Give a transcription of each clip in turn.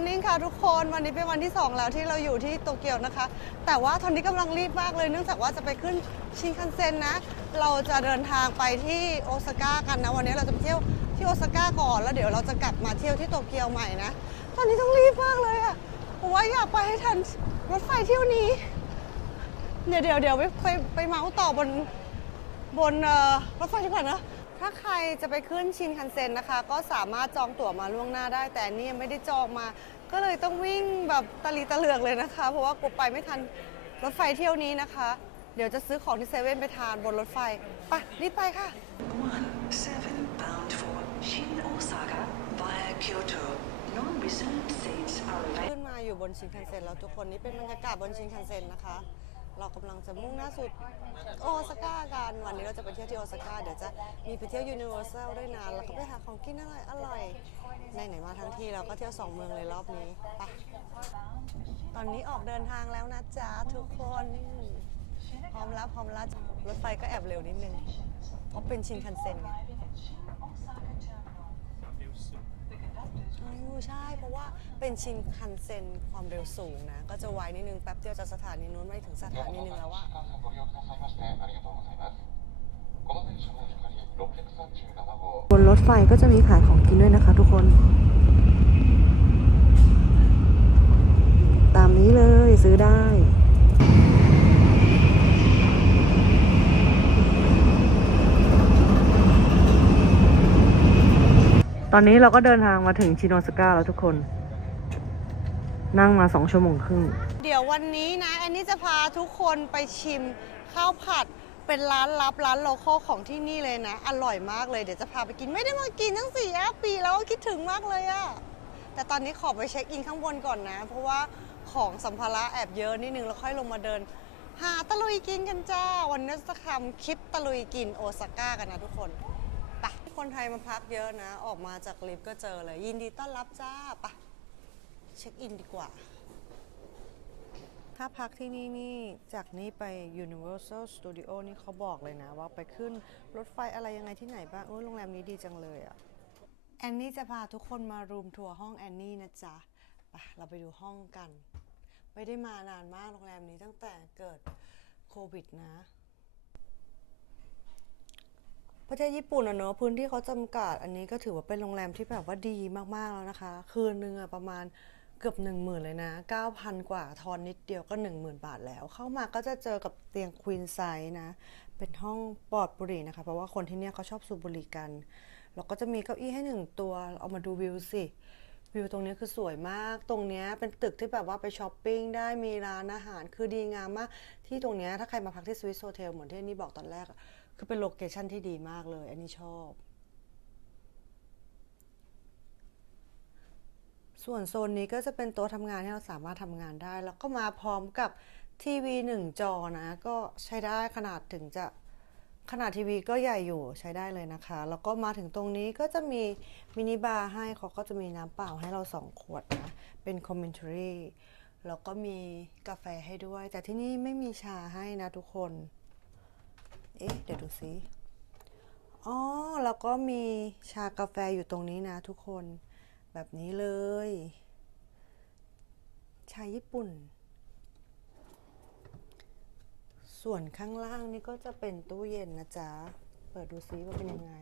อร์นิ่งค่ะทุกคนวันนี้เป็นวันที่ 2 แล้วที่เราอยู่ที่โตเกียวนะคะ แต่ว่าตอนนี้กำลังรีบมากเลย เนื่องจากว่าจะไปขึ้นชินคันเซ็นนะ เราจะเดินทางไปที่โอซาก้ากันนะ วันนี้เราจะไปเที่ยวที่โอซาก้าก่อนแล้วเดี๋ยวเราจะกลับมาเที่ยวที่โตเกียวใหม่นะ ตอนนี้ต้องรีบมากเลยอะเพราะว่าอยากไปให้ทันรถไฟเที่ยวนี้ เดี๋ยวเดี๋ยวเดี๋ยวไปไปไปเมาส์ต่อบนบนเอ่อรถไฟดีกว่านะ ถ้าใครจะไปขึ้นชินคันเซ็นนะคะ ก็สามารถจองตั๋วมาล่วงหน้าได้ แต่อันนี่ยังไม่ได้จองมา ก็เลยต้องวิ่งแบบตะลีตะเหลือกเลยนะคะ เพราะว่ากลัวไปไม่ทันรถไฟเที่ยวนี้นะคะ เดี๋ยวจะซื้อของที่เซเว่นไปทานบนรถไฟไปรีบไปค่ะ One seven bound for Shin Osaka via Kyoto. Non-reserved seats are available. ขึ้นมาอยู่บนชินคันเซ็นแล้วทุกคนนี่เป็นบรรยากาศบนชินคันเซ็นนะคะ เรากำลังจะมุ่งหน้าสู่โอซาก้ากันวันนี้เราจะไปเที่ยวที่โอซาก้าเดี๋ยวจะมีไปเที่ยวยูนิเวอร์แซลด้วยนะแล้วก็ไปหาของกินอร่อยอร่อยไหนไหนๆมาทั้งทีเราก็เที่ยวสองเมืองเลยรอบนี้ไปตอนนี้ออกเดินทางแล้วนะจ๊ะทุกคนพร้อมแล้วพร้อมแล้วรถไฟก็แอบเร็วนิดนึงเพราะเป็นชินคันเซ็นไงอือใช่เพราะว่า เป็นชินคันเซ็นความเร็วสูงนะ ก็จะไวนิดนึง แป๊บเดียวจะสถานีนู้นไม่ถึงสถานีนึงแล้วว่ะบนรถไฟก็จะมีขายของกินด้วยนะคะทุกคน ตามนี้เลยซื้อได้ตอนนี้เราก็เดินทางมาถึงชินโนสก้าแล้วทุกคน นั่งมาสองชั่วโมงครึ่ง เดี๋ยววันนี้นะแอนนี่จะพาทุกคนไปชิมข้าวผัดเป็นร้านลับร้านโลคอลของที่นี่เลยนะ อร่อยมากเลยเดี๋ยวจะพาไปกินไม่ได้มากินตั้งสี่ปีแล้วคิดถึงมากเลยอะแต่ตอนนี้ขอไปเช็คอินข้างบนก่อนนะ เพราะว่าของสัมภาระแอบเยอะนิดนึงแล้วค่อยลงมาเดิน หาตะลุยกินกันจ้า วันนี้จะทำคลิปตะลุยกินโอซาก้ากันนะทุกคนไปคนไทยมาพักเยอะนะ ออกมาจากลิฟต์ก็เจอเลย ยินดีต้อนรับจ้าไป เช็คอินดีกว่า ถ้าพักที่นี่นี่จากนี้ไป Universal Studio นี่เขาบอกเลยนะ ว่าไปขึ้นรถไฟอะไรยังไงที่ไหนบ้างเออโรงแรมนี้ดีจังเลยอะ่ะแอนนี่จะพาทุกคนมารูมทัวร์ห้องแอนนี่นะจ๊ะไปเราไปดูห้องกัน ไม่ได้มานานมากโรงแรมนี้ตั้งแต่เกิดโควิดนะประเทศญี่ปุ่นอะเนอะพื้นที่เขาจำกัดอันนี้ก็ถือว่าเป็นโรงแรมที่แบบว่าดีมากๆแล้วนะคะ คืนนึงอะประมาณ เกือบ 1 0,000 เลยนะ 9,000 กว่าทอนนิดเดียวก็ 10,000 บาทแล้ว เข้ามาก็จะเจอกับเตียงควีนไซส์นะ เป็นห้องปลอดบุหรี่นะคะ เพราะว่าคนที่เนี่ยเขาชอบสูบบุหรี่กัน แล้วก็จะมีเก้าอี้ให้หนึ่งตัว เอามาดูวิวสิ วิวตรงนี้คือสวยมาก ตรงนี้เป็นตึกที่แบบว่าไปช้อปปิ้งได้ มีร้านอาหาร คือดีงามมาก ที่ตรงนี้ถ้าใครมาพักที่สวิสโฮเทลเหมือนที่นี่บอกตอนแรก คือเป็นโลเคชั่นที่ดีมากเลย อันนี้ชอบ ส่วนโซนนี้ก็จะเป็นโต๊ะทำงานที่เราสามารถทำงานได้ แล้วก็มาพร้อมกับทีวีหนึ่งจอนะ ก็ใช้ได้ขนาดถึงจะขนาดทีวีก็ใหญ่อยู่ใช้ได้เลยนะคะ แล้วก็มาถึงตรงนี้ก็จะมีมินิบาร์ให้เขาก็จะมีน้ำเปล่าให้เราสองขวดนะ เป็นคอมเมนต์รีแล้วก็มีกาแฟให้ด้วย แต่ที่นี่ไม่มีชาให้นะทุกคน เอ๊ะ เดี๋ยวดูซิอ๋อแล้วก็มีชากาแฟอยู่ตรงนี้นะทุกคน แบบนี้เลย ชาญี่ปุ่น ส่วนข้างล่างนี่ก็จะเป็นตู้เย็นนะจ๊ะ เปิดดูซิว่าเป็นยังไง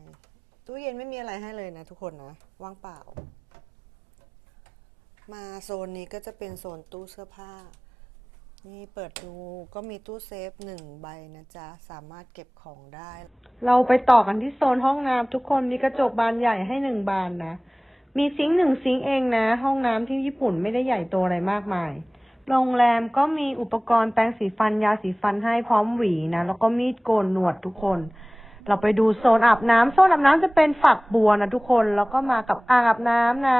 ตู้เย็นไม่มีอะไรให้เลยนะทุกคนนะ ว่างเปล่า มาโซนนี้ก็จะเป็นโซนตู้เสื้อผ้า นี่เปิดดูก็มีตู้เซฟหนึ่งใบนะจ๊ะ สามารถเก็บของได้ เราไปต่อกันที่โซนห้องน้ำทุกคนมีกระจกบานใหญ่ให้หนึ่งบานนะ มีซิงค์หนึ่งซิงค์เองนะ ห้องน้ำที่ญี่ปุ่นไม่ได้ใหญ่โตอะไรมากมาย โรงแรมก็มีอุปกรณ์แปรงสีฟันยาสีฟันให้พร้อมหวีนะ แล้วก็มีดโกนหนวดทุกคน เราไปดูโซนอาบน้ำโซนอาบน้ำจะเป็นฝักบัวนะทุกคน แล้วก็มากับอ่างอาบน้ำนะ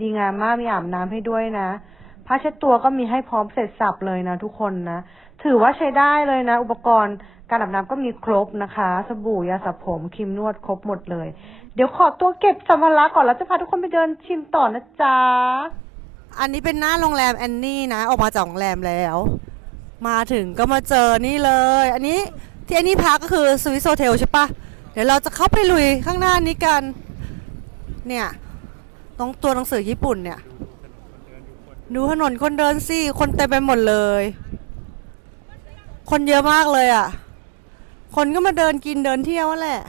ดีงามมากมีอาบน้ำให้ด้วยนะผ้าเช็ดตัวก็มีให้พร้อมเสร็จสับเลยนะทุกคนนะ ถือว่าใช้ได้เลยนะ อุปกรณ์การอาบน้ำก็มีครบนะคะ สบู่ยาสระผมครีมนวดครบหมดเลย เดี๋ยวขอตัวเก็บสัมภาระก่อนแล้วจะพาทุกคนไปเดินชิมต่อนะจ๊ะ อันนี้เป็นหน้าโรงแรมแอนนี่นะ ออกมาจากโรงแรมแล้ว มาถึงก็มาเจอนี่เลย อันนี้ที่อันนี้พักก็คือสวิสโซเทลใช่ปะเดี๋ยวเราจะเข้าไปลุยข้างหน้านี้กัน เนี่ยตรงตัวหนังสือญี่ปุ่นเนี่ย ดูถนนคนเดินสิ คนเต็มไปหมดเลย คนเยอะมากเลยอะ คนก็มาเดินกินเดินเที่ยวนั่นแหละ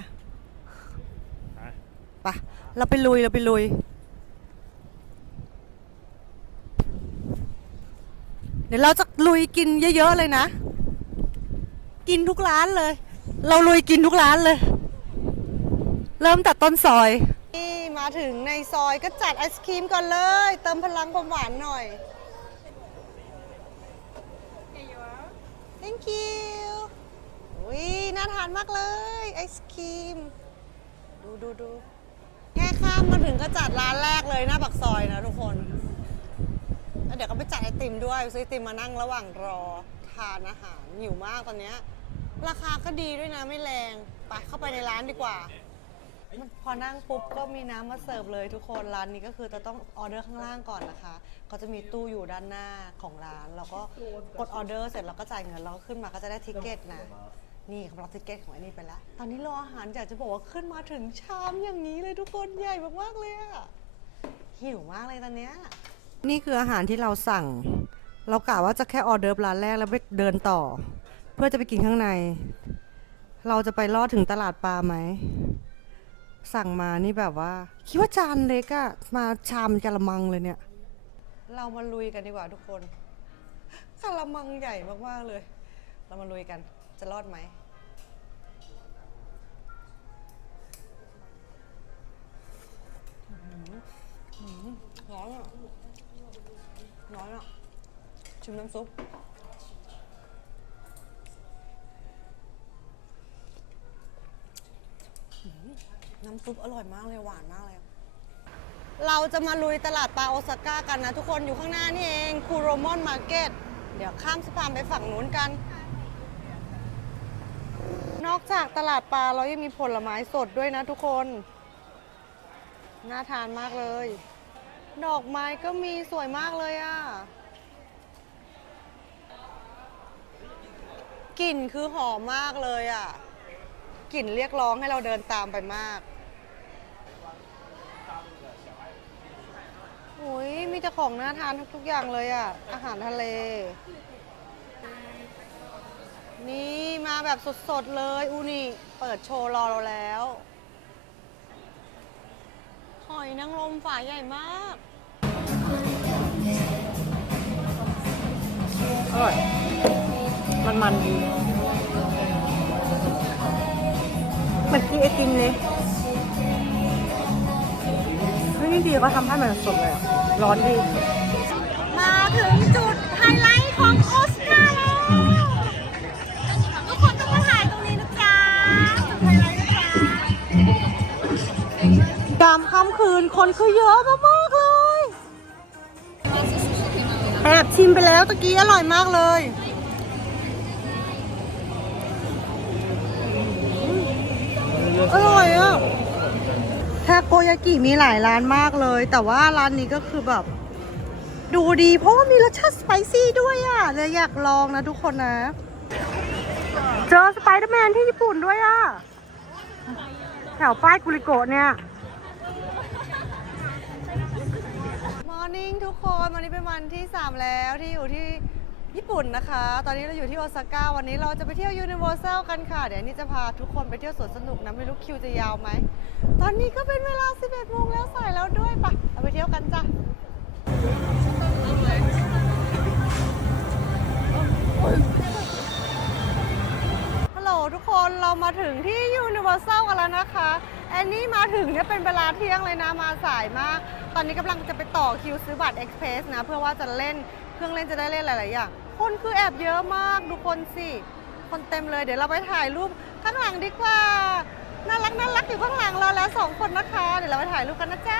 ปะเราไปลุย เราไปลุย เดี๋ยวเราจะลุยกินเยอะ ๆ เลยนะ กินทุกร้านเลย เราลุยกินทุกร้านเลย เริ่มจากต้นซอย นี่มาถึงในซอยก็จัดไอศครีมก่อนเลย เติมพลังความหวานหน่อย thank you อุ้ยน่าทานมากเลย ไอศครีม ดูดูดู ข้ามมาถึงก็จัดร้านแรกเลยหน้าปากซอยนะทุกคน แล้วเดี๋ยวก็ไปจัดไอติมด้วยซื้อไอติมมานั่งระหว่างรอทานอาหารหิวมากตอนเนี้ยราคาก็ดีด้วยนะไม่แรงไปเข้าไปในร้านดีกว่า พอนั่งปุ๊บก็มีน้ำมาเสิร์ฟเลยทุกคนร้านนี้ก็คือจะต้องออเดอร์ข้างล่างก่อนนะคะ ก็จะมีตู้อยู่ด้านหน้าของร้าน เราก็กดออเดอร์เสร็จเราก็จ่ายเงินเราก็ขึ้นมาก็จะได้ทิเกตนะ นี่เขารับทิเกตของไอ้นี่ไปแล้ว ตอนนี้รออาหารอยากจะบอกว่าขึ้นมาถึงชามอย่างนี้เลยทุกคนใหญ่มากๆเลยอะหิวมากเลยตอนเนี้ยนี่คืออาหารที่เราสั่ง เรากะว่าจะแค่ออเดอร์ร้านแรกแล้วไปเดินต่อ เพื่อจะไปกินข้างใน เราจะไปลอดถึงตลาดปลาไหม สั่งมานี่แบบว่า คิดว่าจานเล็กอะมาชามกะละมังเลยเนี่ย เรามาลุยกันดีกว่าทุกคนกะละมังใหญ่มากๆเลย เรามาลุยกัน จะรอดไหมน้อหือร้อนอะ ร้อนอะ ชิมน้ำซุป น้ำซุปอร่อยมากเลย หวานมากเลย เราจะมาลุยตลาดปลาโอซาก้ากันนะทุกคนอยู่ข้างหน้านี่เองคูโรมอนมาร์เก็ต เดี๋ยวข้ามสะพานไปฝั่งนู้นกัน นอกจากตลาดปลาเรายังมีผลไม้สดด้วยนะทุกคน น่าทานมากเลย ดอกไม้ก็มีสวยมากเลยอะ่ะกลิ่นคือหอมมากเลยอะ่ะกลิ่นเรียกร้องให้เราเดินตามไปมากโอ้ยมีแต่ของน่าทานทุกๆอย่างเลยอะ่ะ อาหารทะเล นี่มาแบบสดๆเลยอูนี่เปิดโชว์รอเราแล้วหอยนางรมฝาใหญ่มาก อร่อย มันมันดีเหมือนกินไอติมเลยเฮ้ยนี่ดีก็ทำให้มันสดเลยอะร้อนดี มาถึงจุดไฮไลท์ของออ ยามค่ำคืนคนคือเยอะมากๆเลย แอบชิมไปแล้วตะกี้อร่อยมากเลย อร่อยอะทาโกยากิมีหลายร้านมากเลย แต่ว่าร้านนี้ก็คือแบบ ดูดีเพราะว่ามีรสชาติสไปซี่ด้วยอะเลยอยากลองนะทุกคนนะ เจอสไปเดอร์แมนที่ญี่ปุ่นด้วยอะ แถวป้ายกุริโกะเนี่ย นิ่งทุกคนวันนี้เป็นวันที่ 3 แล้วที่อยู่ที่ญี่ปุ่นนะคะ ตอนนี้เราอยู่ที่โอซาก้าวันนี้เราจะไปเที่ยวยูนิเวอร์แซลกันค่ะ เดี๋ยวนี้จะพาทุกคนไปเที่ยวสวนสนุกนะ ไม่รู้คิวจะยาวไหม ตอนนี้ก็เป็นเวลา 11โมงแล้วสายแล้วด้วยปะเราไปเที่ยวกันจ้ะฮัลโหลทุกคนเรามาถึงที่ยูนิเวอร์แซลกันแล้วนะคะแอนนี่มาถึงเนี่ยเป็นเวลาเที่ยงเลยนะมาสายมาก ตอนนี้กำลังจะไปต่อคิวซื้อบัตรเอ็กเพรสนะ เพื่อว่าจะเล่นเครื่องเล่นจะได้เล่นหลาย ๆ อย่าง คนคือแอบเยอะมากดูคนสิ คนเต็มเลย เดี๋ยวเราไปถ่ายรูปข้างหลังดีกว่า น่ารักน่ารักอยู่ข้างหลังเราแล้วสองคนนะคะ เดี๋ยวเราไปถ่ายรูปกันนะจ๊ะ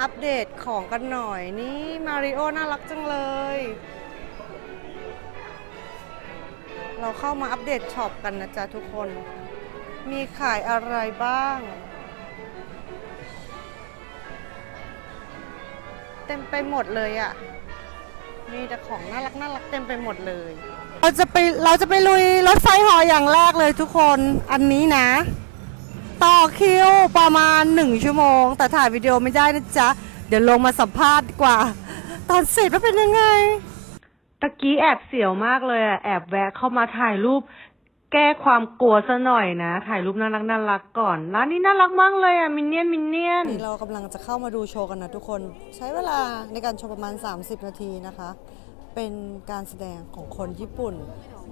อัปเดตของกันหน่อย นี่มาริโอน่ารักจังเลย เราเข้ามาอัปเดตช็อปกันนะจ๊ะทุกคน มีขายอะไรบ้าง เต็มไปหมดเลยอะ่ะ มีแต่ของน่ารักน่ารักเต็มไปหมดเลย เราจะไปเราจะไปลุยรถไฟหออย่างแรกเลยทุกคน อันนี้นะ ต่อคิวประมาณหนึ่งชั่วโมง แต่ถ่ายวิดีโอไม่ได้นะจ๊ะ เดี๋ยวลงมาสัมภาษณ์ดีกว่า ตอนเสร็จว่าเป็นยังไง ตะกี้แอบเสียวมากเลยอะแอบแวะเข้ามาถ่ายรูป แก้ความกลัวซะหน่อยนะ ถ่ายรูปน่ารักน่ารักก่อน ร้านนี้น่ารักมากเลยอะมินเนี่ยนมินเนี่ยนนี่เรากำลังจะเข้ามาดูโชว์กันนะทุกคน ใช้เวลาในการโชว์ประมาณ 30 นาทีนะคะ เป็นการแสดงของคนญี่ปุ่น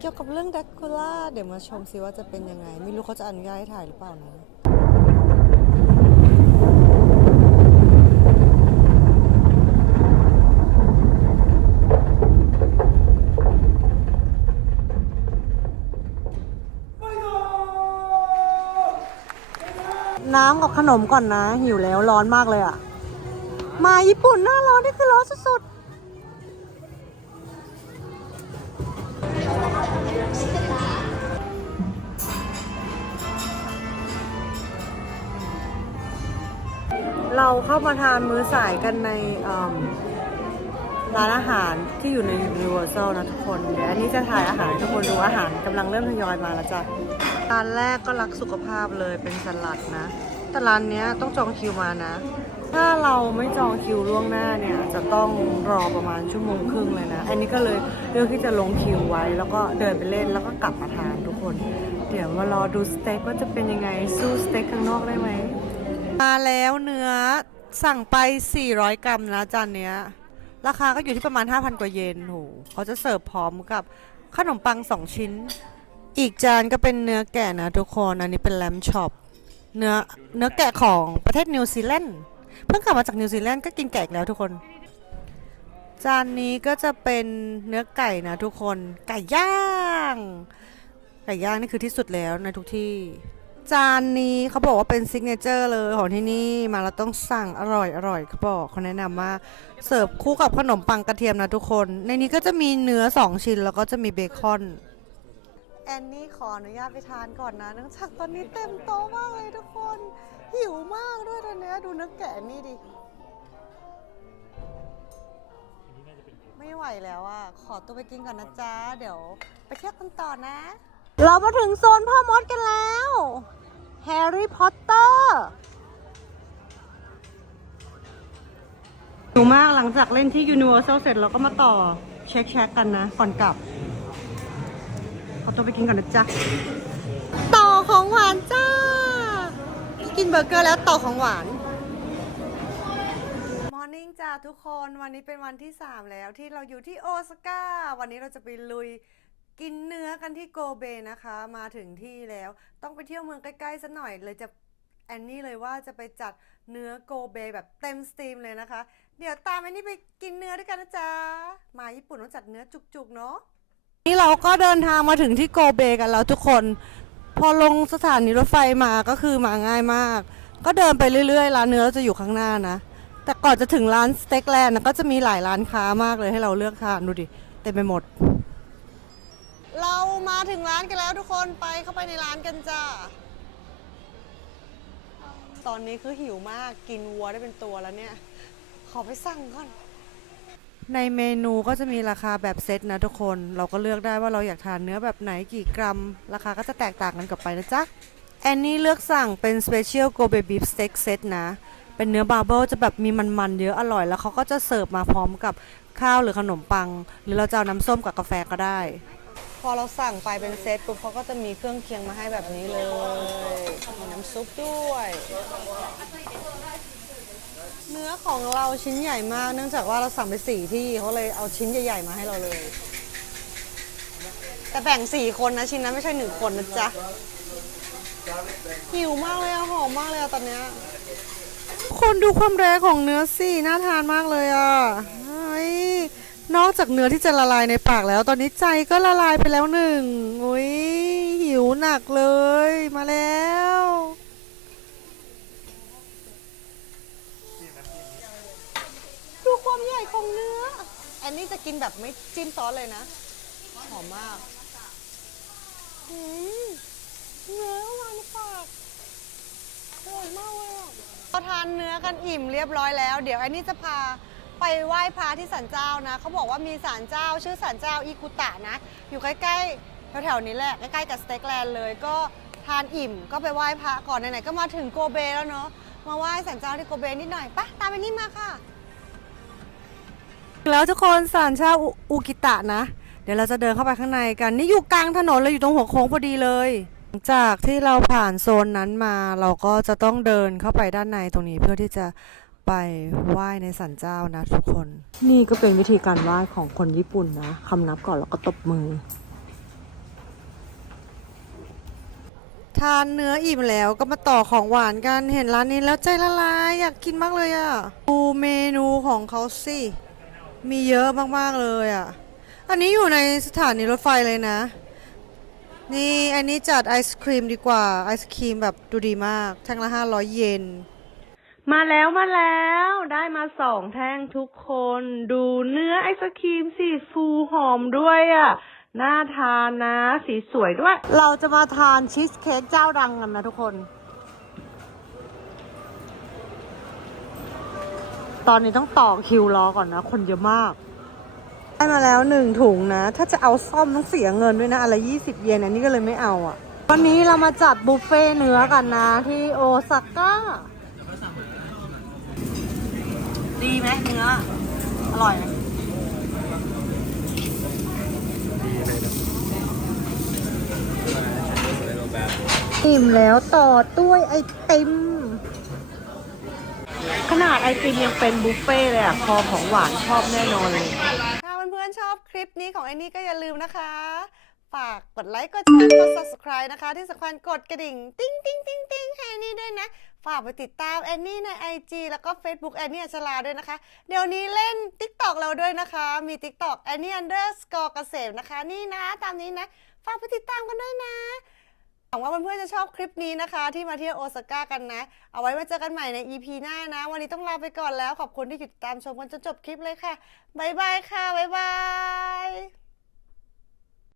เกี่ยวกับเรื่องดักคูล่าเดี๋ยวมาชมซิว่าจะเป็นยังไง ไม่รู้เขาจะอนุญาตให้ถ่ายหรือเปล่านะ น้ำกับขนมก่อนนะ หิวแล้วร้อนมากเลยอะ มาญี่ปุ่นหน้าร้อนนี่คือร้อนสุดๆ เราเข้ามาทานมื้อสายกันในอืม ร้านอาหารที่อยู่ใน Universal นะทุกคน เดี๋ยวอันนี้จะถ่ายอาหารทุกคนดูอาหารกำลังเริ่มทยอยมาแล้วจ้ะร้านแรกก็รักสุขภาพเลยเป็นสลัดนะ แต่ร้านเนี้ยต้องจองคิวมานะ ถ้าเราไม่จองคิวล่วงหน้าเนี่ย จะต้องรอประมาณชั่วโมงครึ่งเลยนะ อันนี้ก็เลยเลือกที่จะลงคิวไว้ แล้วก็เดินไปเล่นแล้วก็กลับมาทานทุกคน เดี๋ยวมารอดูสเต็กว่าจะเป็นยังไงสู้สเต็กข้างนอกได้ไหมมาแล้วเนื้อสั่งไป 400 กรัมนะจานเนี้ย ราคาก็อยู่ที่ประมาณ 5,000 กว่าเยนโหเขาจะเสิร์ฟพร้อมกับขนมปัง 2 ชิ้น อีกจานก็เป็นเนื้อแกะนะทุกคน อันนี้เป็นแลมช็อป เนื้อเนื้อแกะของประเทศนิวซีแลนด์ เพิ่งกลับมาจากนิวซีแลนด์ก็กินแกะอีกแล้วทุกคน จานนี้ก็จะเป็นเนื้อไก่นะทุกคน ไก่ย่าง ไก่ย่างนี่คือที่สุดแล้วในทุกที่ จานนี้เขาบอกว่าเป็นซิกเนเจอร์เลยของที่นี่มาเราต้องสั่งอร่อยอร่อยเขาบอกเขาแนะนำว่าเสิร์ฟคู่กับขนมปังกระเทียมนะทุกคน ในนี้ก็จะมีเนื้อ2ชิ้นแล้วก็จะมีเบคอนแอนนี่ขออนุญาตไปทานก่อนนะเนื่องจากตอนนี้เต็มโต๊ะมากเลยทุกคน หิวมากด้วยตอนนี้ดูนื้อแกะนี่ดิไม่ไหวแล้วอะขอตัวไปกินก่อนนะจ๊ะเดี๋ยวไปเที่ยวกันต่อนะ เรามาถึงโซนพ่อมดกันแล้ว แฮร์รี่พอตเตอร์หิวมากหลังจากเล่นที่ Universal เสร็จเราก็มาต่อเช็คแช็คกันนะ ก่อนกลับ ขอตัวไปกินก่อนนะจ๊ะ ต่อของหวานจ้า กินเบอร์เกอร์แล้วต่อของหวาน มอร์นิ่งจ้าทุกคนวันนี้เป็นวันที่ 3 แล้วที่เราอยู่ที่โอซาก้า วันนี้เราจะไปลุย กินเนื้อกันที่โกเบนะคะ มาถึงที่แล้ว ต้องไปเที่ยวเมืองใกล้ๆสักหน่อยเลยจะแอนนี่เลยว่าจะไปจัดเนื้อโกเบแบบเต็มสตรีมเลยนะคะ เดี๋ยวตามแอนนี่ไปกินเนื้อด้วยกันนะจ๊ะ มาญี่ปุ่นต้องจัดเนื้อจุกๆเนาะ นี่เราก็เดินทางมาถึงที่โกเบกันแล้วทุกคน พอลงสถานีรถไฟมาก็คือมาง่ายมาก ก็เดินไปเรื่อยๆ ร้านเนื้อจะอยู่ข้างหน้านะ แต่ก่อนจะถึงร้านสเต็กแลนด์ก็จะมีหลายร้านค้ามากเลยให้เราเลือกทานดูดิ เต็มไปหมด มาถึงร้านกันแล้วทุกคนไปเข้าไปในร้านกันจ้า ตอนนี้คือหิวมากกินวัวได้เป็นตัวแล้วเนี่ย ขอไปสั่งก่อน ในเมนูก็จะมีราคาแบบเซตนะทุกคน เราก็เลือกได้ว่าเราอยากทานเนื้อแบบไหนกี่กรัม ราคาก็จะแตกต่างกันกลับไปนะจ๊ะ แอนนี่เลือกสั่งเป็น Special Gobe Beef Steak Set นะ เป็นเนื้อบาร์เบิลจะแบบมีมันๆเยอะอร่อย แล้วเขาก็จะเสิร์ฟมาพร้อมกับข้าวหรือขนมปัง หรือเราจะเอาน้ำส้มกับกาแฟก็ได้ พอเราสั่งไปเป็นเซตปุ๊บเขาก็จะมีเครื่องเคียงมาให้แบบนี้เลยมีน้ำซุปด้วย เนื้อของเราชิ้นใหญ่มาก เนื่องจากว่าเราสั่งไปสี่ที่เขาเลยเอาชิ้นใหญ่ๆมาให้เราเลย แต่แบ่งสี่คนนะชิ้นนั้นไม่ใช่หนึ่งคนนะจ๊ะหิวมากเลยอะหอมมากเลยอะตอนเนี้ยคนดูความแรงของเนื้อสิน่าทานมากเลยอะเฮ้ย นอกจากเนื้อที่จะละลายในปากแล้ว ตอนนี้ใจก็ละลายไปแล้วหนึ่งอุ้ยหิวหนักเลย มาแล้วดูความใหญ่ของเนื้อ อันนี้จะกินแบบไม่จิ้มซอสเลยนะ หอมมากอืมเนื้อวางในปากอร่อยมากเลยอะเราทานเนื้อกันอิ่มเรียบร้อยแล้ว เดี๋ยวอันนี้จะพา ไปไหว้พระที่ศาลเจ้านะเขาบอกว่ามีศาลเจ้า ชื่อศาลเจ้าอิคุตะนะ อยู่ใกล้ๆแถวๆนี้แหละใกล้ๆกับสเต็กแลนด์เลยก็ทานอิ่มก็ไปไหว้พระก่อนไหนๆก็มาถึงโกเบแล้วเนาะมาไหว้ศาลเจ้าที่โกเบนิดหน่อยปะตามไปนี่มาค่ะ แล้วทุกคนศาลเจ้าอุกิตะนะ เดี๋ยวเราจะเดินเข้าไปข้างในกันนี่อยู่กลางถนนเลยอยู่ตรงหัวโค้งพอดีเลยหลังจากที่เราผ่านโซนนั้นมาเราก็จะต้องเดินเข้าไปด้านในตรงนี้เพื่อที่จะ ไปไหว้ในศาลเจ้านะทุกคน นี่ก็เป็นวิธีการไหว้ของคนญี่ปุ่นนะคำนับก่อนแล้วก็ตบมือ ทานเนื้ออิ่มแล้วก็มาต่อของหวานกันเห็นร้านนี้แล้วใจละลายอยากกินมากเลยอะ่ะดูเมนูของเขาสิมีเยอะมากๆเลยอะ่ะ อันนี้อยู่ในสถานีรถไฟเลยนะ นี่อันนี้จัดไอศครีมดีกว่าไอศครีมแบบดูดีมากแท่งละ500 เยน มาแล้วมาแล้ว ได้มาสองแท่งทุกคน ดูเนื้อไอศครีมสีฟูหอมด้วยอะ่ะน่าทานนะ สีสวยด้วย เราจะมาทานชีสเค้กเจ้าดังกันนะทุกคน ตอนนี้ต้องต่อคิวรอก่อนนะ คนเยอะมาก ได้มาแล้วหนึ่งถุงนะ ถ้าจะเอาซ่อมต้องเสียเงินด้วยนะอะไรยี่สิบเยนอันนี้ก็เลยไม่เอาอะ วันนี้เรามาจัดบุฟเฟ่ต์เนื้อกันนะ ที่โอซาก้า ดีไหมเนื้อ อร่อยไหมอิ่มแล้วต่อด้วยไอติม ขนาดไอติมยังเป็นบุฟเฟ่ต์เลยอะคอของหวานชอบแน่นอนเลย ถ้าเพื่อนๆชอบคลิปนี้ของไอ้นี่ก็อย่าลืมนะคะ ฝากกดไลค์ กดแชร์ กด subscribe นะคะ ที่สำคัญกดกระดิ่ง ติ้งติ้งติ้งติ้งให้แอนนี่ด้วยนะ ฝากไปติดตามแอนนี่ใน IG แล้วก็ Facebook แอนนี่อัชลาด้วยนะคะ เดี๋ยวนี้เล่น TikTok เราด้วยนะคะ มี TikTok แอนนี่ underscore เกษมนะคะ นี่นะตามนี้นะ ฝากไปติดตามกันด้วยนะหวังว่าเพื่อนๆจะชอบคลิปนี้นะคะ ที่มาเที่ยวโอซาก้ากันนะ เอาไว้มาเจอกันใหม่ใน EP หน้านะ วันนี้ต้องลาไปก่อนแล้วขอบคุณที่ติดตามชมกันจนจบคลิปเลยค่ะบ๊ายบายค่ะบ๊ายบาย